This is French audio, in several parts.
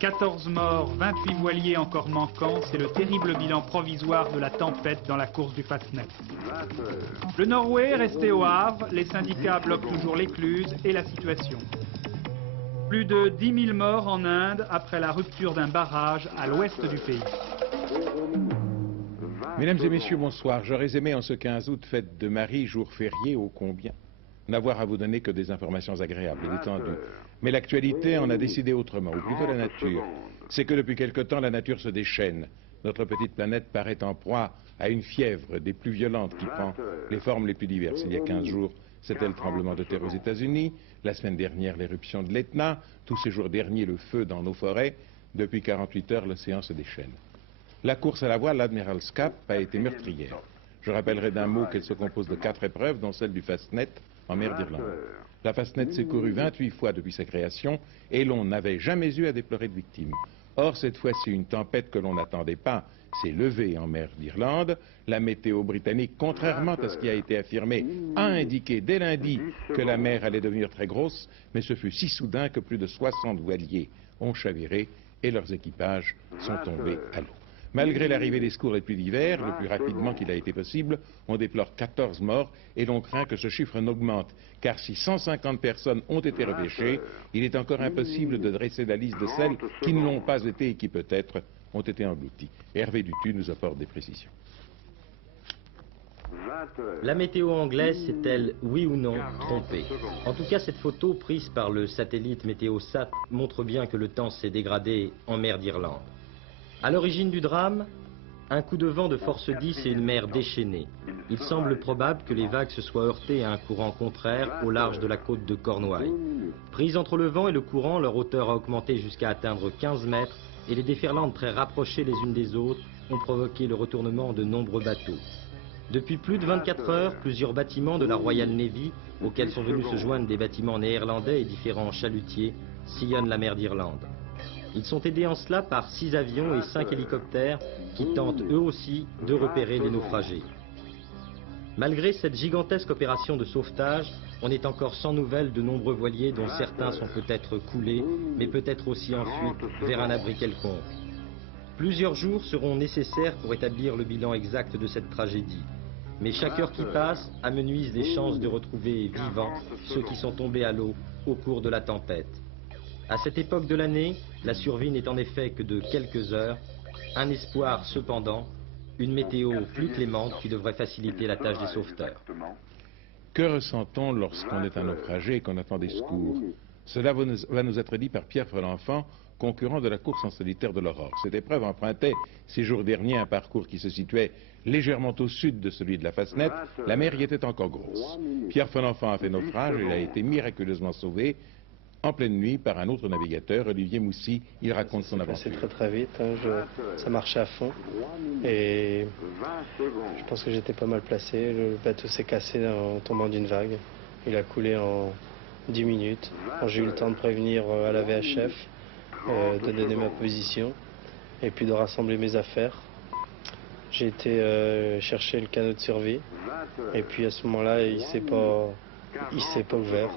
14 morts, 28 voiliers encore manquants, c'est le terrible bilan provisoire de la tempête dans la course du Fastnet. Le Norway est resté au Havre, les syndicats bloquent toujours l'écluse et la situation. Plus de 10 000 morts en Inde après la rupture d'un barrage à l'ouest du pays. Mesdames et messieurs, bonsoir. J'aurais aimé en ce 15 août, fête de Marie, jour férié ô combien, n'avoir à vous donner que des informations agréables et détendues. Mais l'actualité en a décidé autrement, ou plutôt la nature. C'est que depuis quelque temps, la nature se déchaîne. Notre petite planète paraît en proie à une fièvre des plus violentes qui prend les formes les plus diverses. Il y a 15 jours, c'était le tremblement de terre aux États-Unis. La semaine dernière, l'éruption de l'Etna. Tous ces jours derniers, le feu dans nos forêts. Depuis 48 heures, l'océan se déchaîne. La course à la voile, l'Admiral's Cup, a été meurtrière. Je rappellerai d'un mot qu'elle se compose de 4 épreuves, dont celle du Fastnet en mer d'Irlande. La Fastnet s'est courue 28 fois depuis sa création et l'on n'avait jamais eu à déplorer de victimes. Or, cette fois-ci, une tempête que l'on n'attendait pas s'est levée en mer d'Irlande. La météo britannique, contrairement à ce qui a été affirmé, a indiqué dès lundi que la mer allait devenir très grosse, mais ce fut si soudain que plus de 60 voiliers ont chaviré et leurs équipages sont tombés à l'eau. Malgré l'arrivée des secours les plus divers, le plus rapidement qu'il a été possible, on déplore 14 morts et l'on craint que ce chiffre n'augmente. Car si 150 personnes ont été repêchées, il est encore impossible de dresser la liste de celles qui ne l'ont pas été et qui peut-être ont été englouties. Hervé Dutu nous apporte des précisions. La météo anglaise s'est-elle, oui ou non, trompée? En tout cas, cette photo prise par le satellite Météosat montre bien que le temps s'est dégradé en mer d'Irlande. À l'origine du drame, un coup de vent de force 10 et une mer déchaînée. Il semble probable que les vagues se soient heurtées à un courant contraire au large de la côte de Cornouailles. Prises entre le vent et le courant, leur hauteur a augmenté jusqu'à atteindre 15 mètres et les déferlantes très rapprochées les unes des autres ont provoqué le retournement de nombreux bateaux. Depuis plus de 24 heures, plusieurs bâtiments de la Royal Navy, auxquels sont venus se joindre des bâtiments néerlandais et différents chalutiers, sillonnent la mer d'Irlande. Ils sont aidés en cela par 6 avions et 5 hélicoptères qui tentent eux aussi de repérer les naufragés. Malgré cette gigantesque opération de sauvetage, on est encore sans nouvelles de nombreux voiliers dont certains sont peut-être coulés, mais peut-être aussi en fuite vers un abri quelconque. Plusieurs jours seront nécessaires pour établir le bilan exact de cette tragédie. Mais chaque heure qui passe amenuise les chances de retrouver vivants ceux qui sont tombés à l'eau au cours de la tempête. À cette époque de l'année, la survie n'est en effet que de quelques heures. Un espoir cependant, une météo plus clémente qui devrait faciliter la tâche des sauveteurs. Que ressent-on lorsqu'on est un naufragé et qu'on attend des secours? Cela va nous être dit par Pierre Folenfant, concurrent de la course en solitaire de l'Aurore. Cette épreuve empruntait ces jours derniers un parcours qui se situait légèrement au sud de celui de la Fastnet. La mer y était encore grosse. Pierre Folenfant a fait naufrage et il a été miraculeusement sauvé en pleine nuit par un autre navigateur, Olivier Moussy. Il raconte son aventure. C'est très vite, hein, ça marchait à fond et je pense que j'étais pas mal placé. Le bateau s'est cassé en tombant d'une vague. Il a coulé en 10 minutes. J'ai eu le temps de prévenir à la VHF, de donner ma position et puis de rassembler mes affaires. J'ai été chercher le canot de survie et puis à ce moment-là, il s'est pas ouvert.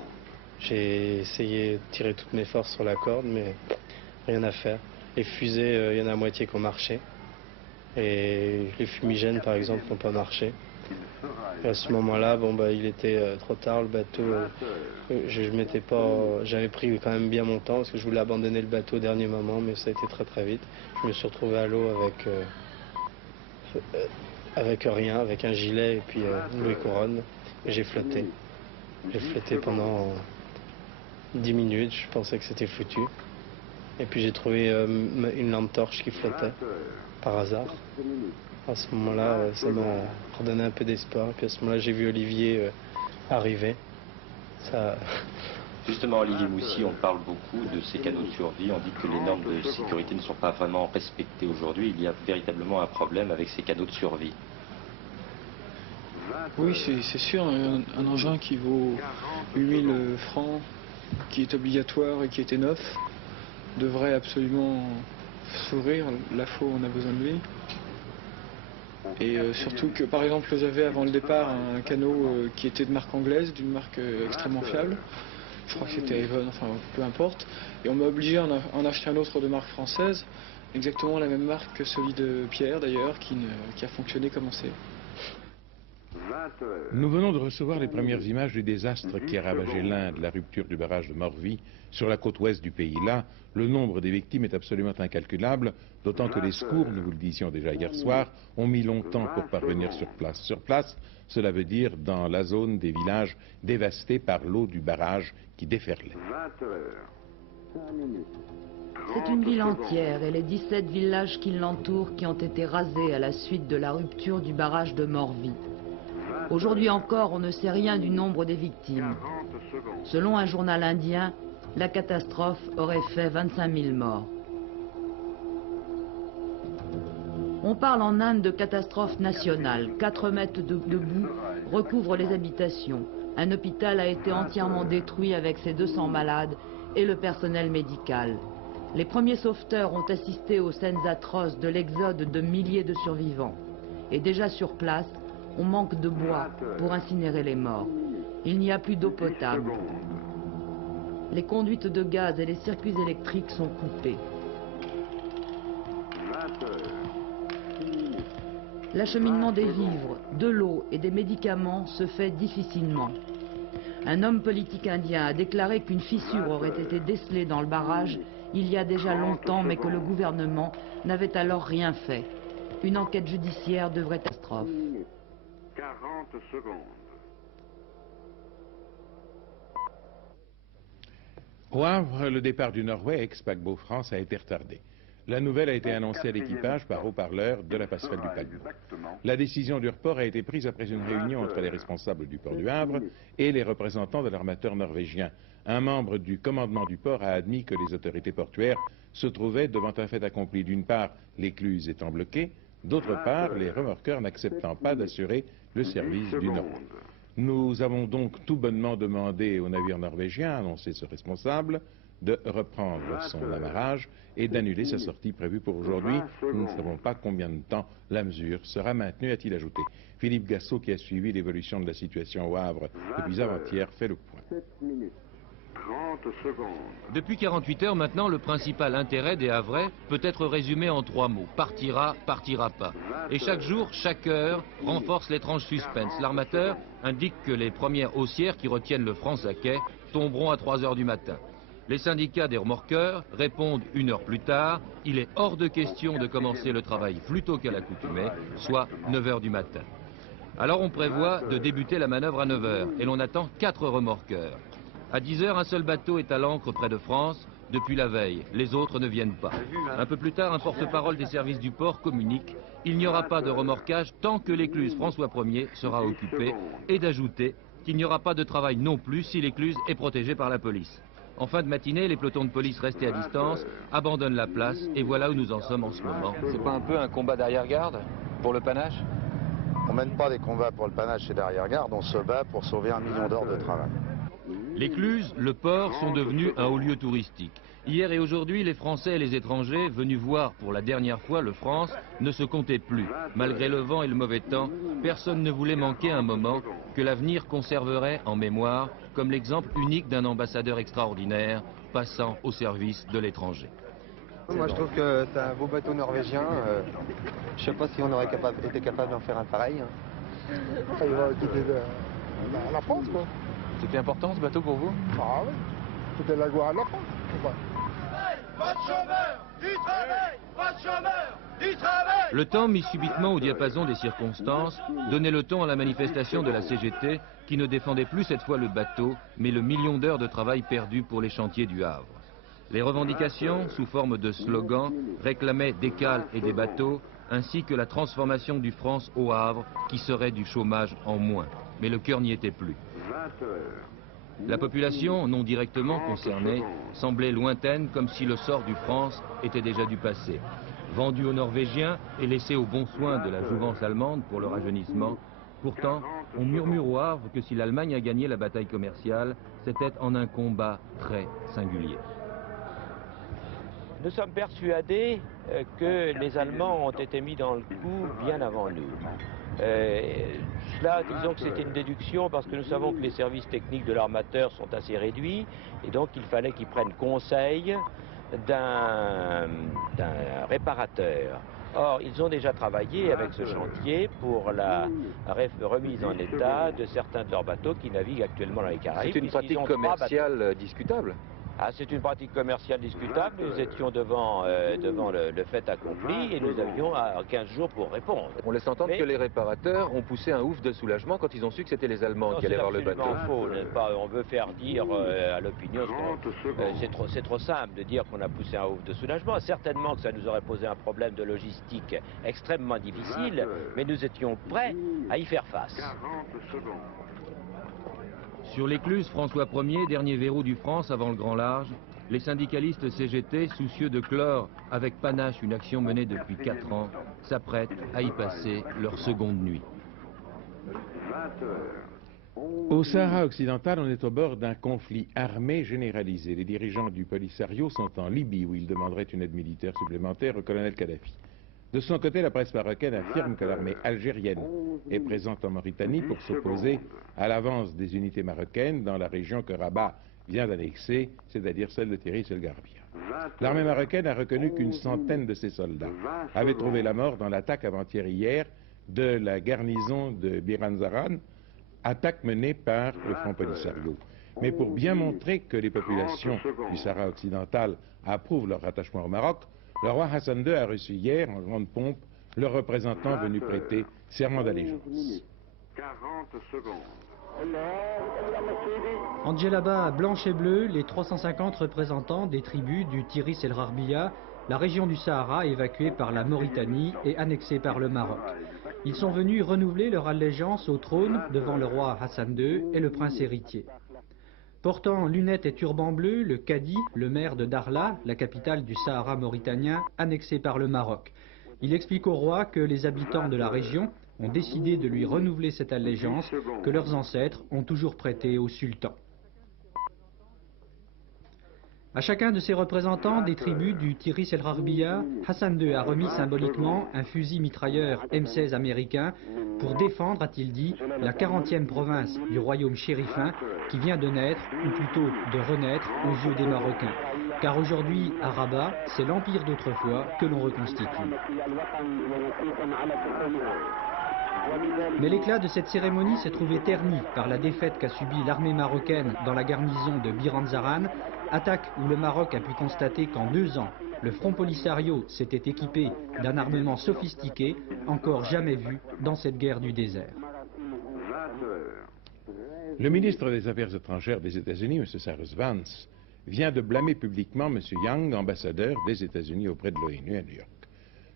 J'ai essayé de tirer toutes mes forces sur la corde, mais rien à faire. Les fusées, il y en a la moitié qui ont marché. Et les fumigènes, par exemple, n'ont pas marché. Et à ce moment-là, il était trop tard, le bateau. J'avais pris quand même bien mon temps, parce que je voulais abandonner le bateau au dernier moment, mais ça a été très très vite. Je me suis retrouvé à l'eau avec rien, avec un gilet et puis une Louis Couronne. Et j'ai flotté. J'ai flotté pendant 10 minutes, je pensais que c'était foutu. Et puis j'ai trouvé une lampe torche qui flottait, par hasard. À ce moment-là, ça m'a redonné un peu d'espoir. Puis à ce moment-là, j'ai vu Olivier arriver. Ça... Justement, Olivier Moussy, on parle beaucoup de ces canots de survie. On dit que les normes de sécurité ne sont pas vraiment respectées aujourd'hui. Il y a véritablement un problème avec ces canots de survie. Oui, c'est sûr. Un engin qui vaut 8000 francs, qui est obligatoire et qui était neuf, devrait absolument s'ouvrir. La FO, on a besoin de lui. Et surtout que, par exemple, j'avais avant le départ un canot qui était de marque anglaise, d'une marque extrêmement fiable. je crois que c'était Avon, enfin peu importe, et on m'a obligé à en acheter un autre de marque française, exactement la même marque que celui de Pierre d'ailleurs, qui a fonctionné comme on sait. Nous venons de recevoir les premières images du désastre qui a ravagé l'Inde, la rupture du barrage de Morvi sur la côte ouest du pays. Là, le nombre des victimes est absolument incalculable, d'autant que les secours, nous vous le disions déjà hier soir, ont mis longtemps pour parvenir sur place. Sur place, cela veut dire dans la zone des villages dévastés par l'eau du barrage qui déferlait. C'est une ville entière et les 17 villages qui l'entourent qui ont été rasés à la suite de la rupture du barrage de Morvi. Aujourd'hui encore, on ne sait rien du nombre des victimes. Selon un journal indien, la catastrophe aurait fait 25 000 morts. On parle en Inde de catastrophe nationale. 4 mètres de boue recouvrent les habitations. Un hôpital a été entièrement détruit avec ses 200 malades et le personnel médical. Les premiers sauveteurs ont assisté aux scènes atroces de l'exode de milliers de survivants. Et déjà sur place, on manque de bois pour incinérer les morts. Il n'y a plus d'eau potable. Les conduites de gaz et les circuits électriques sont coupés. L'acheminement des vivres, de l'eau et des médicaments se fait difficilement. Un homme politique indien a déclaré qu'une fissure aurait été décelée dans le barrage il y a déjà longtemps, mais que le gouvernement n'avait alors rien fait. Une enquête judiciaire devrait être catastrophe. 40 secondes. Au Havre, le départ du Norway, ex-paquebot France, a été retardé. La nouvelle a été annoncée à l'équipage par haut-parleur de la passerelle du paquebot. La décision du report a été prise après une réunion entre les responsables du port du Havre et les représentants de l'armateur norvégien. Un membre du commandement du port a admis que les autorités portuaires se trouvaient devant un fait accompli. D'une part, l'écluse étant bloquée, d'autre part, les remorqueurs n'acceptant pas d'assurer le service du Nord. Nous avons donc tout bonnement demandé au navire norvégien, a annoncé ce responsable, de reprendre son amarrage et d'annuler sa sortie prévue pour aujourd'hui. Nous ne savons pas combien de temps la mesure sera maintenue, a-t-il ajouté. Philippe Gassot, qui a suivi l'évolution de la situation au Havre depuis avant-hier, fait le point. 7 minutes. 30 secondes. Depuis 48 heures maintenant, le principal intérêt des Havrais peut être résumé en 3 mots. Partira, partira pas. Et chaque jour, chaque heure, renforce l'étrange suspense. L'armateur indique que les premières haussières qui retiennent le France à quai tomberont à 3 heures du matin. Les syndicats des remorqueurs répondent 1 heure plus tard. Il est hors de question de commencer le travail plus tôt qu'à l'accoutumée, soit 9 heures du matin. Alors on prévoit de débuter la manœuvre à 9 heures et l'on attend 4 remorqueurs. À 10 heures, un seul bateau est à l'ancre près de France depuis la veille. Les autres ne viennent pas. Un peu plus tard, un porte-parole des services du port communique « Il n'y aura pas de remorquage tant que l'écluse François Ier sera occupée » et d'ajouter qu'il n'y aura pas de travail non plus si l'écluse est protégée par la police. En fin de matinée, les pelotons de police restés à distance abandonnent la place et voilà où nous en sommes en ce moment. C'est pas un peu un combat d'arrière-garde pour le panache? On mène pas des combats pour le panache et l'arrière-garde, on se bat pour sauver 1 million d'heures de travail. L'écluse, le port sont devenus un haut lieu touristique. Hier et aujourd'hui, les Français et les étrangers venus voir pour la dernière fois le France ne se comptaient plus. Malgré le vent et le mauvais temps, personne ne voulait manquer un moment que l'avenir conserverait en mémoire comme l'exemple unique d'un ambassadeur extraordinaire passant au service de l'étranger. Moi je trouve que c'est un beau bateau norvégien. Je sais pas si on aurait été capable d'en faire un pareil. Ça il va quitter la France quoi. C'était important ce bateau pour vous? Ah oui, c'était la gloire de la France. Pas de chômeur, du travail, pas de chômeur, du travail. Le temps mis subitement au diapason des circonstances donnait le ton à la manifestation de la CGT qui ne défendait plus cette fois le bateau mais le million d'heures de travail perdu pour les chantiers du Havre. Les revendications, sous forme de slogans, réclamaient des cales et des bateaux ainsi que la transformation du France au Havre qui serait du chômage en moins. Mais le cœur n'y était plus. La population, non directement concernée, semblait lointaine comme si le sort du France était déjà du passé. Vendu aux Norvégiens et laissé aux bons soins de la jouvence allemande pour le rajeunissement, pourtant, on murmure au Havre que si l'Allemagne a gagné la bataille commerciale, c'était en un combat très singulier. Nous sommes persuadés que les Allemands ont été mis dans le coup bien avant nous. Cela, disons que c'était une déduction parce que nous savons que les services techniques de l'armateur sont assez réduits et donc il fallait qu'ils prennent conseil d'un réparateur. Or, ils ont déjà travaillé avec ce chantier pour la remise en état de certains de leurs bateaux qui naviguent actuellement dans les Caraïbes. C'est une pratique commerciale discutable. Ah, c'est une pratique commerciale discutable. Nous étions devant le fait accompli et nous avions 15 jours pour répondre. On laisse entendre que les réparateurs ont poussé un ouf de soulagement quand ils ont su que c'était les Allemands qui allaient voir le bateau. C'est faux, n'est-ce pas? On veut faire dire à l'opinion, c'est trop simple de dire qu'on a poussé un ouf de soulagement. Certainement que ça nous aurait posé un problème de logistique extrêmement difficile, mais nous étions prêts à y faire face. Sur l'écluse François Ier, dernier verrou du France avant le grand large, les syndicalistes CGT, soucieux de clore avec panache une action menée depuis 4 ans, s'apprêtent à y passer leur seconde nuit. Au Sahara occidental, on est au bord d'un conflit armé généralisé. Les dirigeants du Polisario sont en Libye, où ils demanderaient une aide militaire supplémentaire au colonel Kadhafi. De son côté, la presse marocaine affirme que l'armée algérienne est présente en Mauritanie pour s'opposer à l'avance des unités marocaines dans la région que Rabat vient d'annexer, c'est-à-dire celle de Tiris El Garbia. L'armée marocaine a reconnu qu'une centaine de ses soldats avaient trouvé la mort dans l'attaque avant-hier de la garnison de Bir Anzaran, attaque menée par le Front Polisario. Mais pour bien montrer que les populations du Sahara occidental approuvent leur rattachement au Maroc, le roi Hassan II a reçu hier, en grande pompe, le représentant venu prêter serment d'allégeance. 40 secondes. En djellaba blanche et bleue, les 350 représentants des tribus du Tiris El Rarbia, la région du Sahara évacuée par la Mauritanie et annexée par le Maroc. Ils sont venus renouveler leur allégeance au trône devant le roi Hassan II et le prince héritier. Portant lunettes et turban bleu, le Cadi, le maire de Darla, la capitale du Sahara mauritanien, annexée par le Maroc. Il explique au roi que les habitants de la région ont décidé de lui renouveler cette allégeance que leurs ancêtres ont toujours prêtée au sultan. À chacun de ces représentants des tribus du Tiris El Rarbia, Hassan II a remis symboliquement un fusil mitrailleur M16 américain pour défendre, a-t-il dit, la 40e province du royaume chérifin qui vient de naître, ou plutôt de renaître, aux yeux des Marocains. Car aujourd'hui, à Rabat, c'est l'empire d'autrefois que l'on reconstitue. Mais l'éclat de cette cérémonie s'est trouvé terni par la défaite qu'a subie l'armée marocaine dans la garnison de Bir Anzaran, attaque où le Maroc a pu constater qu'en 2 ans, le Front Polisario s'était équipé d'un armement sophistiqué, encore jamais vu dans cette guerre du désert. Le ministre des Affaires étrangères des États-Unis, M. Cyrus Vance, vient de blâmer publiquement M. Young, ambassadeur des États-Unis auprès de l'ONU à New York.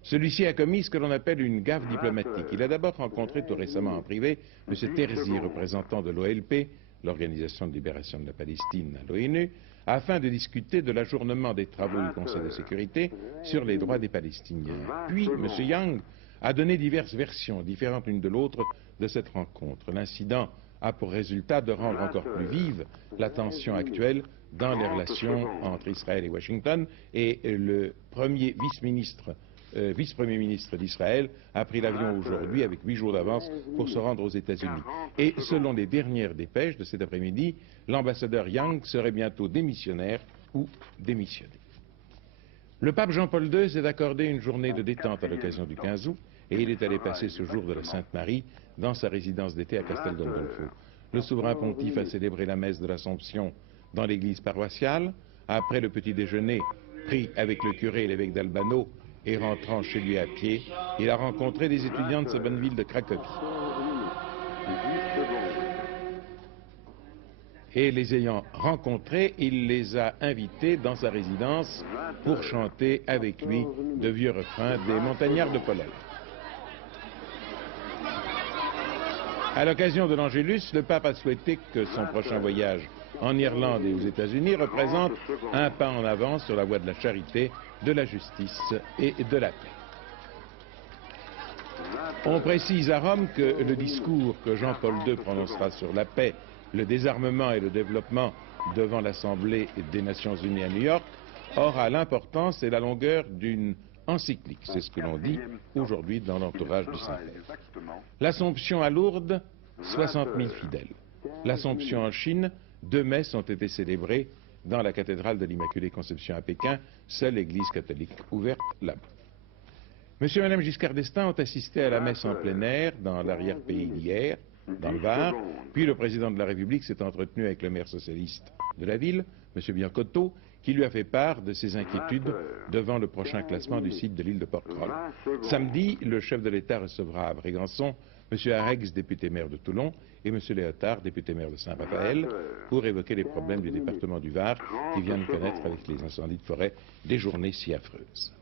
Celui-ci a commis ce que l'on appelle une gaffe diplomatique. Il a d'abord rencontré tout récemment en privé M. Terzi, représentant de l'OLP, l'Organisation de libération de la Palestine à l'ONU, afin de discuter de l'ajournement des travaux du Conseil de sécurité sur les droits des Palestiniens. Puis, M. Young a donné diverses versions, différentes l'une de l'autre, de cette rencontre. L'incident a pour résultat de rendre encore plus vive la tension actuelle dans les relations entre Israël et Washington, et le premier vice-premier ministre d'Israël a pris l'avion aujourd'hui avec 8 jours d'avance pour se rendre aux États-Unis. Et selon les dernières dépêches de cet après-midi, l'ambassadeur Young serait bientôt démissionnaire ou démissionné. Le pape Jean-Paul II s'est accordé une journée de détente à l'occasion du 15 août et il est allé passer ce jour de la Sainte Marie dans sa résidence d'été à Castel Gandolfo. Le souverain pontife a célébré la messe de l'Assomption dans l'église paroissiale. Après le petit déjeuner pris avec le curé et l'évêque d'Albano, et rentrant chez lui à pied, il a rencontré des étudiants de sa bonne ville de Cracovie. Et les ayant rencontrés, il les a invités dans sa résidence pour chanter avec lui de vieux refrains des montagnards de Pologne. À l'occasion de l'Angélus, le pape a souhaité que son prochain voyage en Irlande et aux États-Unis représente un pas en avant sur la voie de la charité, de la justice et de la paix. On précise à Rome que le discours que Jean-Paul II prononcera sur la paix, le désarmement et le développement devant l'Assemblée des Nations Unies à New York aura l'importance et la longueur d'une en cyclique. C'est ce que l'on dit aujourd'hui dans l'entourage du Saint-Père. L'Assomption à Lourdes, 60 000 fidèles. L'Assomption en Chine, 2 messes ont été célébrées dans la cathédrale de l'Immaculée Conception à Pékin, seule église catholique ouverte là-bas. Monsieur et Madame Giscard d'Estaing ont assisté à la messe en plein air dans l'arrière-pays d'hier, dans le Var, puis le président de la République s'est entretenu avec le maire socialiste de la ville, monsieur Biancotto, qui lui a fait part de ses inquiétudes devant le prochain classement du site de l'île de Porquerolles. Samedi, le chef de l'État recevra à Brégançon monsieur Arex, député maire de Toulon, et monsieur Léotard, député maire de Saint-Raphaël, pour évoquer les problèmes du département du Var qui vient de connaître avec les incendies de forêt des journées si affreuses.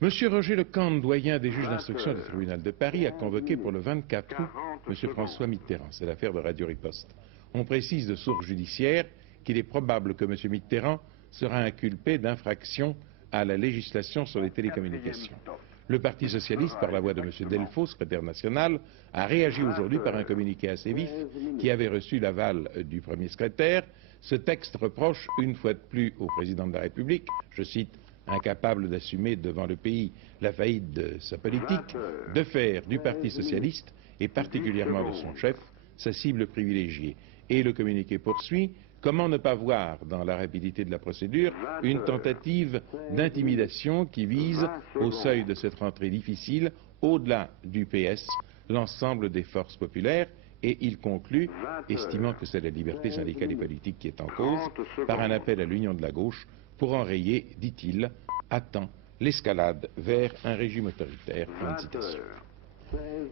Monsieur Roger Lecamp, doyen des juges d'instruction du tribunal de Paris, a convoqué pour le 24 août monsieur François Mitterrand. C'est l'affaire de Radio Riposte. On précise de sources judiciaires qu'il est probable que monsieur Mitterrand sera inculpé d'infraction à la législation sur les télécommunications. Le Parti socialiste, par la voix de M. Delfaux, secrétaire national, a réagi aujourd'hui par un communiqué assez vif qui avait reçu l'aval du premier secrétaire. Ce texte reproche une fois de plus au président de la République, je cite, incapable d'assumer devant le pays la faillite de sa politique, de faire du Parti socialiste, et particulièrement de son chef, sa cible privilégiée. Et le communiqué poursuit. Comment ne pas voir dans la rapidité de la procédure une tentative d'intimidation qui vise, au seuil de cette rentrée difficile, au-delà du PS, l'ensemble des forces populaires, et il conclut, estimant que c'est la liberté syndicale et politique qui est en cause, par un appel à l'union de la gauche pour enrayer, dit-il, à temps l'escalade vers un régime autoritaire. Fin de citation.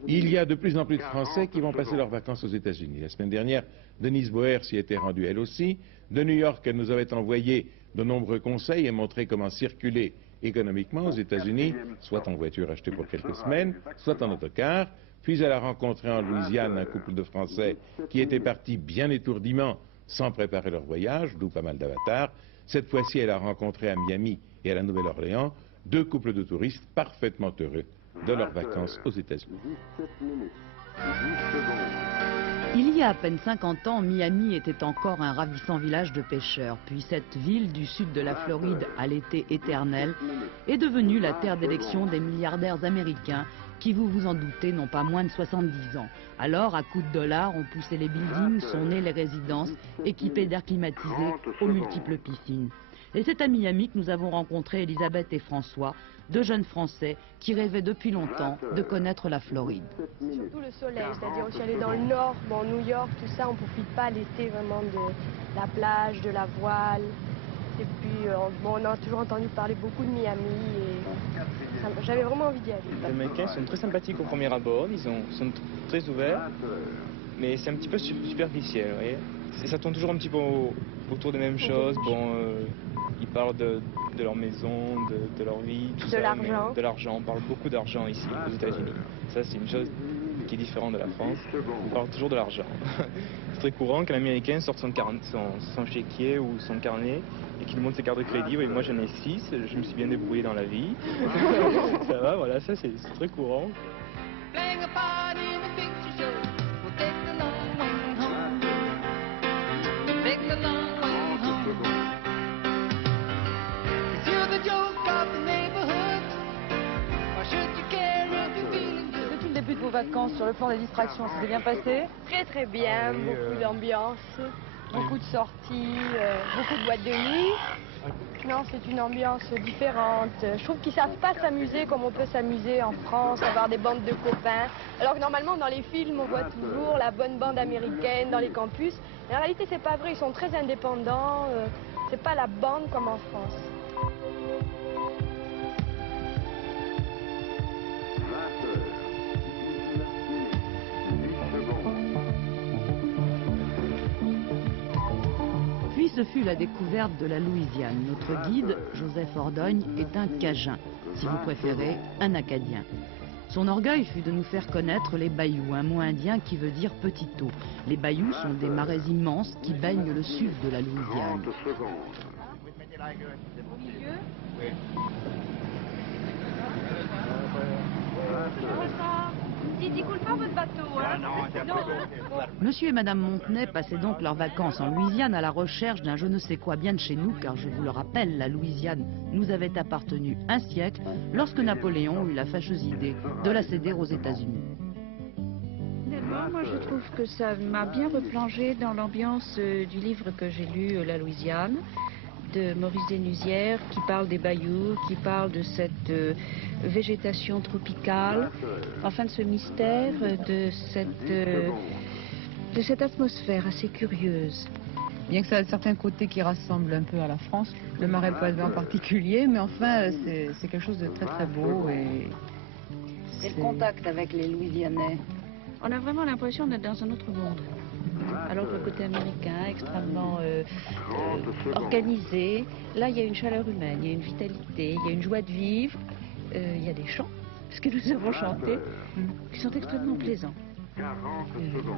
Il y a de plus en plus de Français qui vont passer leurs vacances aux États-Unis. La semaine dernière, Denise Boer s'y était rendue elle aussi. De New York, elle nous avait envoyé de nombreux conseils et montré comment circuler économiquement aux États-Unis, soit en voiture achetée pour quelques semaines, soit en autocar. Puis elle a rencontré en Louisiane un couple de Français qui étaient partis bien étourdiment sans préparer leur voyage, d'où pas mal d'avatars. Cette fois-ci, elle a rencontré à Miami et à la Nouvelle-Orléans 2 couples de touristes parfaitement heureux de leurs vacances aux États-Unis. Il y a à peine 50 ans, Miami était encore un ravissant village de pêcheurs. Puis cette ville du sud de la Floride, à l'été éternel, est devenue la terre d'élection des milliardaires américains qui, vous vous en doutez, n'ont pas moins de 70 ans. Alors, à coups de dollars, on poussait les buildings, sont nées les résidences, équipées d'air climatisé aux multiples piscines. Et c'est à Miami que nous avons rencontré Elisabeth et François, 2 jeunes Français qui rêvaient depuis longtemps de connaître la Floride. Surtout le soleil, c'est-à-dire aussi aller dans le nord, bon, New York, tout ça, on ne profite pas l'été vraiment de la plage, de la voile. Et puis, bon, on a toujours entendu parler beaucoup de Miami et j'avais vraiment envie d'y aller. Les Américains sont très sympathiques au premier abord, ils sont très ouverts, mais c'est un petit peu superficiel, vous voyez. Ça tourne toujours un petit peu autour des mêmes choses. Bon, ils parlent de leur maison, de leur vie, tout ça. De l'argent. On parle beaucoup d'argent ici, aux États-Unis. Ça, c'est une chose qui est différente de la France. On parle toujours de l'argent. C'est très courant qu'un Américain sorte son chéquier ou son carnet et qu'il montre ses cartes de crédit. Oui, moi, j'en ai 6, je me suis bien débrouillé dans la vie. Ça va, voilà, ça, c'est très courant. Depuis le début de vos vacances, sur le plan des distractions, ça s'est bien passé? Très très bien, beaucoup d'ambiance, beaucoup de sorties, beaucoup de boîtes de nuit. Non, c'est une ambiance différente. Je trouve qu'ils ne savent pas s'amuser comme on peut s'amuser en France, avoir des bandes de copains. Alors que normalement, dans les films, on voit toujours la bonne bande américaine dans les campus. Mais en réalité, c'est pas vrai, ils sont très indépendants. C'est pas la bande comme en France. Puis ce fut la découverte de la Louisiane. Notre guide, Joseph Ordogne, est un Cajun, si vous préférez, un Acadien. Son orgueil fut de nous faire connaître les bayous, un mot indien qui veut dire petit eau. Les bayous sont des marais immenses qui baignent le sud de la Louisiane. Il coule pas votre bateau, hein? Non. Monsieur et Madame Montenay passaient donc leurs vacances en Louisiane à la recherche d'un je ne sais quoi bien de chez nous, car je vous le rappelle, la Louisiane nous avait appartenu un siècle lorsque Napoléon eut la fâcheuse idée de la céder aux États-Unis. Moi, je trouve que ça m'a bien replongé dans l'ambiance du livre que j'ai lu, La Louisiane, de Maurice Desnusières, qui parle des bayous, qui parle de cette végétation tropicale, enfin de ce mystère, de cette atmosphère assez curieuse. Bien que ça a certains côtés qui rassemblent un peu à la France, le marais poitevin en particulier, mais enfin c'est quelque chose de très très beau. Et le contact avec les Louisianais. On a vraiment l'impression d'être dans un autre monde. Alors que le côté américain, extrêmement organisé, là il y a une chaleur humaine, il y a une vitalité, il y a une joie de vivre, il y a des chants, parce que nous avons chanté, qui sont extrêmement plaisants. 40 secondes.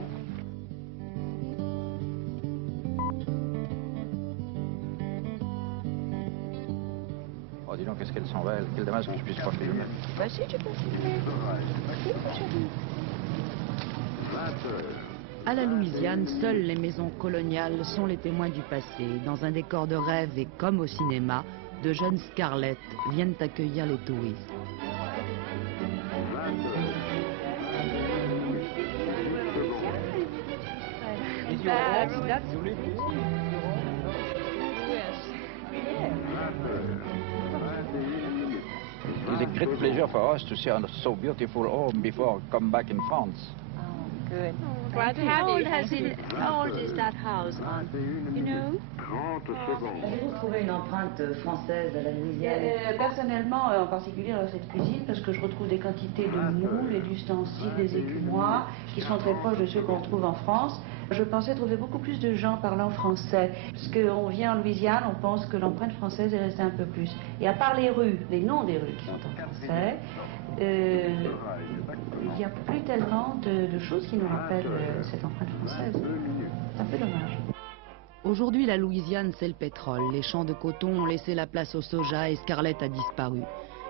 Oh, dis donc, qu'est-ce qu'elle s'en va, elle. Quel dommage que je puisse pas filmer. Bah si, tu peux filmer. À la Louisiane, seules les maisons coloniales sont les témoins du passé. Dans un décor de rêve et comme au cinéma, de jeunes Scarlett viennent accueillir les touristes. It is a great pleasure for us to see a so beautiful home before come back in France. Good. How old is that house, you know? 30 secondes. Avez-vous trouvé une empreinte française à la Louisiane? Personnellement, en particulier dans cette cuisine, parce que je retrouve des quantités de moules et d'ustensiles, des écumoires, qui sont très proches de ceux qu'on retrouve en France. Je pensais trouver beaucoup plus de gens parlant français. Parce qu'on vient en Louisiane, on pense que l'empreinte française est restée un peu plus. Et à part les rues, les noms des rues qui sont en français, il n'y a plus tellement de choses qui nous rappellent cette empreinte française. C'est un peu dommage. Aujourd'hui, la Louisiane, c'est le pétrole. Les champs de coton ont laissé la place au soja et Scarlett a disparu.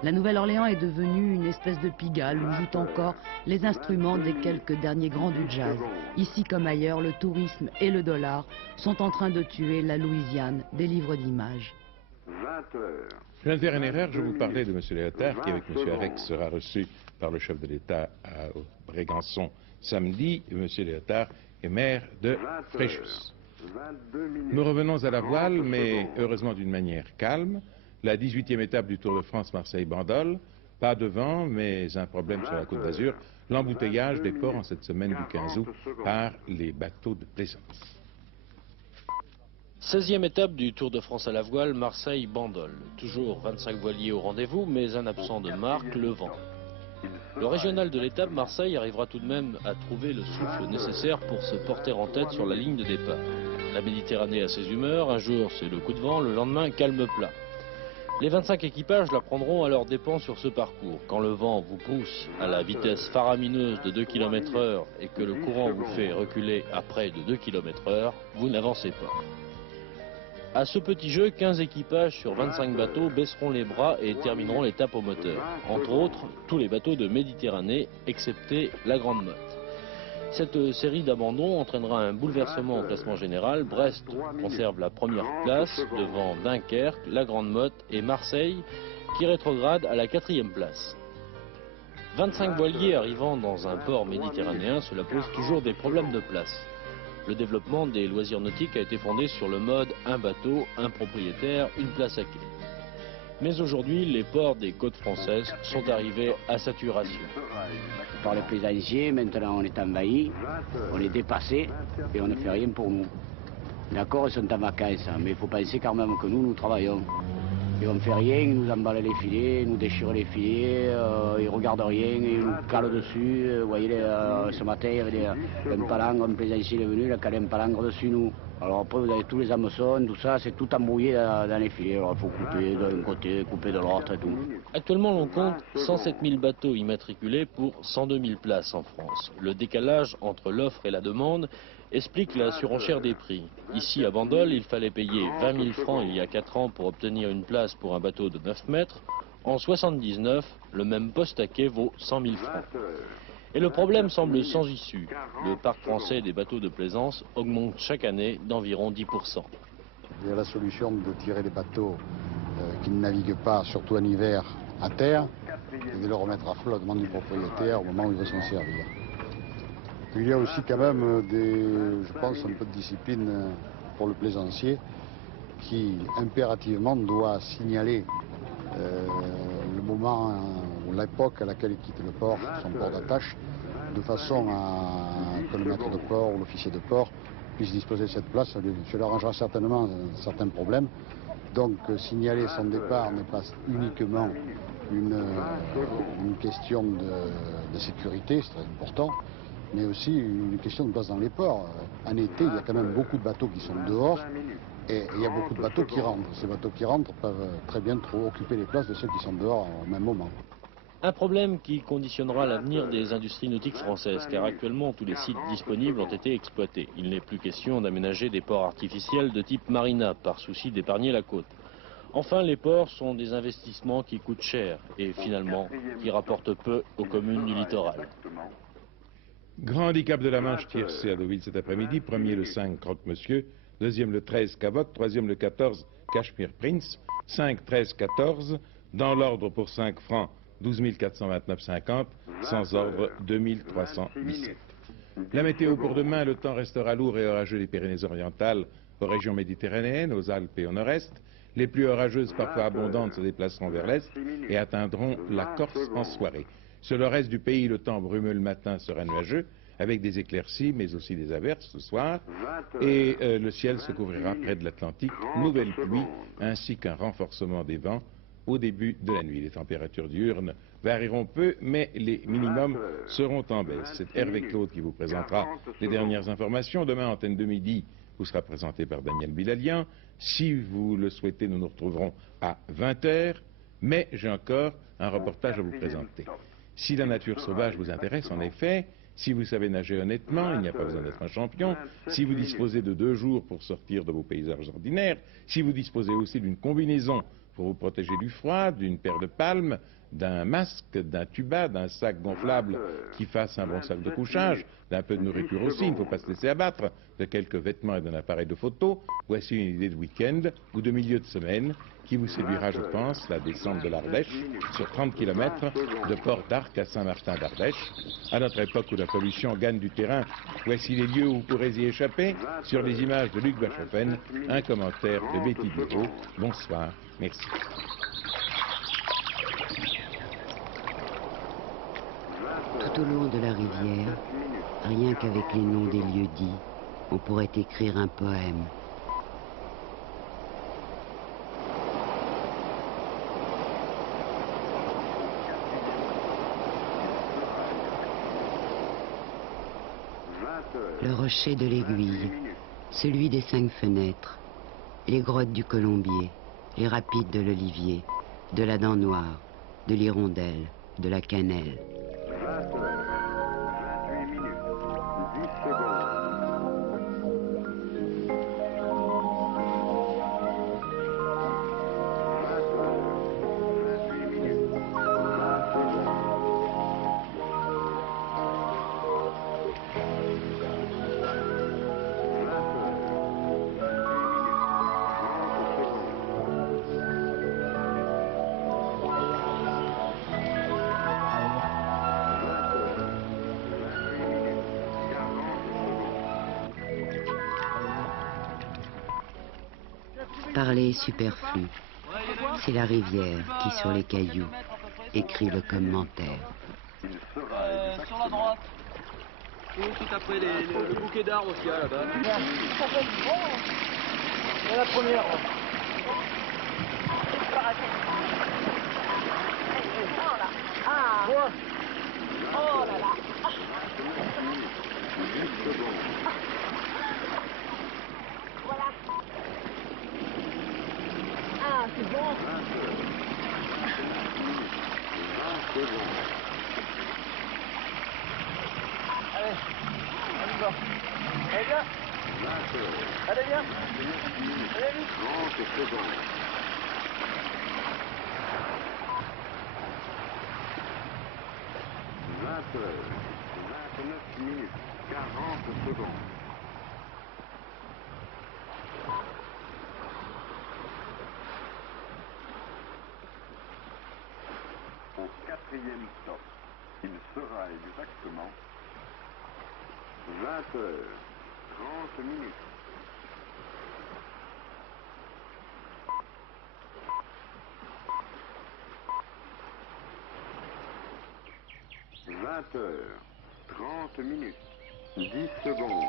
La Nouvelle-Orléans est devenue une espèce de Pigalle où jouent encore les instruments des quelques derniers grands du jazz. Ici comme ailleurs, le tourisme et le dollar sont en train de tuer la Louisiane des livres d'images. 20 heures. Je viens de faire une erreur, je vous parlais de M. Léotard qui avec M. Arex sera reçu par le chef de l'État à Brégançon samedi. M. Léotard est maire de Fréjus. Nous revenons à la voile, mais heureusement d'une manière calme. La 18e étape du Tour de France Marseille-Bandol. Pas de vent, mais un problème sur la Côte d'Azur. L'embouteillage des ports en cette semaine du 15 août par les bateaux de plaisance. 16e étape du Tour de France à la voile, Marseille-Bandol. Toujours 25 voiliers au rendez-vous, mais un absent de marque, le vent. Le régional de l'étape, Marseille, arrivera tout de même à trouver le souffle nécessaire pour se porter en tête sur la ligne de départ. La Méditerranée a ses humeurs, un jour c'est le coup de vent, le lendemain calme plat. Les 25 équipages la prendront à leurs dépens sur ce parcours. Quand le vent vous pousse à la vitesse faramineuse de 2 km/h et que le courant vous fait reculer à près de 2 km/h, vous n'avancez pas. À ce petit jeu, 15 équipages sur 25 bateaux baisseront les bras et termineront l'étape au moteur. Entre autres, tous les bateaux de Méditerranée, excepté la Grande Motte. Cette série d'abandons entraînera un bouleversement au classement général. Brest conserve la première place devant Dunkerque, la Grande Motte et Marseille qui rétrograde à la 4e place. 25 voiliers arrivant dans un port méditerranéen, cela pose toujours des problèmes de place. Le développement des loisirs nautiques a été fondé sur le mode un bateau, un propriétaire, une place à quai. Mais aujourd'hui, les ports des côtes françaises sont arrivés à saturation. Par les plaisanciers, maintenant on est envahi, on est dépassé et on ne fait rien pour nous. D'accord, ils sont en vacances, mais il faut penser quand même que nous travaillons. Et on ne fait rien, ils nous emballent les filets, ils nous déchirent les filets, ils ne regardent rien, ils nous calent dessus. Vous voyez, ce matin, il y avait un palangre, un plaisancier est venu, il a calé un palangre dessus nous. Alors après, vous avez tous les hameçons, tout ça, c'est tout embrouillé dans les filets. Alors il faut couper d'un côté, couper de l'autre et tout. Actuellement, l'on compte 107 000 bateaux immatriculés pour 102 000 places en France. Le décalage entre l'offre et la demande explique la surenchère des prix. Ici, à Bandol, il fallait payer 20 000 francs il y a 4 ans pour obtenir une place pour un bateau de 9 mètres. En 79, le même poste à quai vaut 100 000 francs. Et le problème semble sans issue. Le parc français des bateaux de plaisance augmente chaque année d'environ 10%. Il y a la solution de tirer les bateaux qui ne naviguent pas, surtout en hiver, à terre, et de le remettre à flot à la demande du propriétaire au moment où il veut s'en servir. Il y a aussi quand même je pense, un peu de discipline pour le plaisancier qui impérativement doit signaler le moment ou l'époque à laquelle il quitte le port, son port d'attache, de façon à que le maître de port ou l'officier de port puisse disposer de cette place. Cela arrangera certainement certains problèmes. Donc signaler son départ n'est pas uniquement une question de sécurité, c'est très important, mais aussi une question de place dans les ports. En été, il y a quand même beaucoup de bateaux qui sont dehors et il y a beaucoup de bateaux qui rentrent. Ces bateaux qui rentrent peuvent très bien occuper les places de ceux qui sont dehors au même moment. Un problème qui conditionnera l'avenir des industries nautiques françaises, car actuellement tous les sites disponibles ont été exploités. Il n'est plus question d'aménager des ports artificiels de type marina, par souci d'épargner la côte. Enfin, les ports sont des investissements qui coûtent cher et finalement qui rapportent peu aux communes du littoral. Grand handicap de la Manche tiercé à Deauville cet après-midi. Premier le 5 Croque-Monsieur, deuxième le 13 Cavotte, troisième le 14 Cashmere Prince, 5, 13, 14, dans l'ordre pour 5 francs 12 429,50, sans ordre 2317. La météo pour demain, le temps restera lourd et orageux des Pyrénées-Orientales aux régions méditerranéennes, aux Alpes et au nord-est. Les pluies orageuses parfois abondantes se déplaceront vers l'est et atteindront la Corse en soirée. Sur le reste du pays, le temps brumeux le matin sera nuageux, avec des éclaircies, mais aussi des averses ce soir. Et le ciel se couvrira près de l'Atlantique. Nouvelle pluie, ainsi qu'un renforcement des vents au début de la nuit. Les températures diurnes varieront peu, mais les minimums seront en baisse. C'est Hervé Claude qui vous présentera les dernières informations. Demain, antenne de midi, vous sera présenté par Daniel Bilalian. Si vous le souhaitez, nous nous retrouverons à 20h, mais j'ai encore un reportage à vous présenter. Si la nature sauvage vous intéresse, en effet, si vous savez nager honnêtement, il n'y a pas besoin d'être un champion, si vous disposez de 2 jours pour sortir de vos paysages ordinaires, si vous disposez aussi d'une combinaison pour vous protéger du froid, d'une paire de palmes, d'un masque, d'un tuba, d'un sac gonflable qui fasse un bon sac de couchage, d'un peu de nourriture aussi, il ne faut pas se laisser abattre, de quelques vêtements et d'un appareil de photo, voici une idée de week-end ou de milieu de semaine qui vous séduira, je pense, la descente de l'Ardèche sur 30 km de Port d'Arc à Saint-Martin d'Ardèche. À notre époque où la pollution gagne du terrain, voici les lieux où vous pourrez y échapper. Sur les images de Luc Bachofen, un commentaire de Betty Bureau. Bonsoir, merci. Tout au long de la rivière, rien qu'avec les noms des lieux dits, on pourrait écrire un poème. Le rocher de l'Aiguille, celui des 5 fenêtres, les grottes du Colombier, les rapides de l'Olivier, de la Dent Noire, de l'Hirondelle, de la Cannelle. 28 minutes, 10 secondes. Parler superflu, c'est la rivière qui, sur les cailloux, écrit le commentaire. Sur la droite. Tout après le bouquet d'arbres qu'il y a là-bas. C'est la première. Ah. Oh là là. Voilà. Ah, c'est bon. Allez, on y va. Allez, viens. Allez, viens. Allez, vite. 30 secondes. 29 minutes, 40 secondes. Au 4e stop, il sera exactement 20 heures, 30 minutes. Heures, 30 minutes, 10 secondes.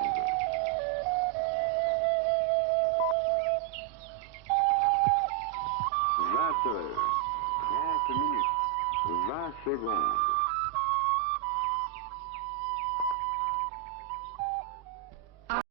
20 heures, 30 minutes, 20 secondes.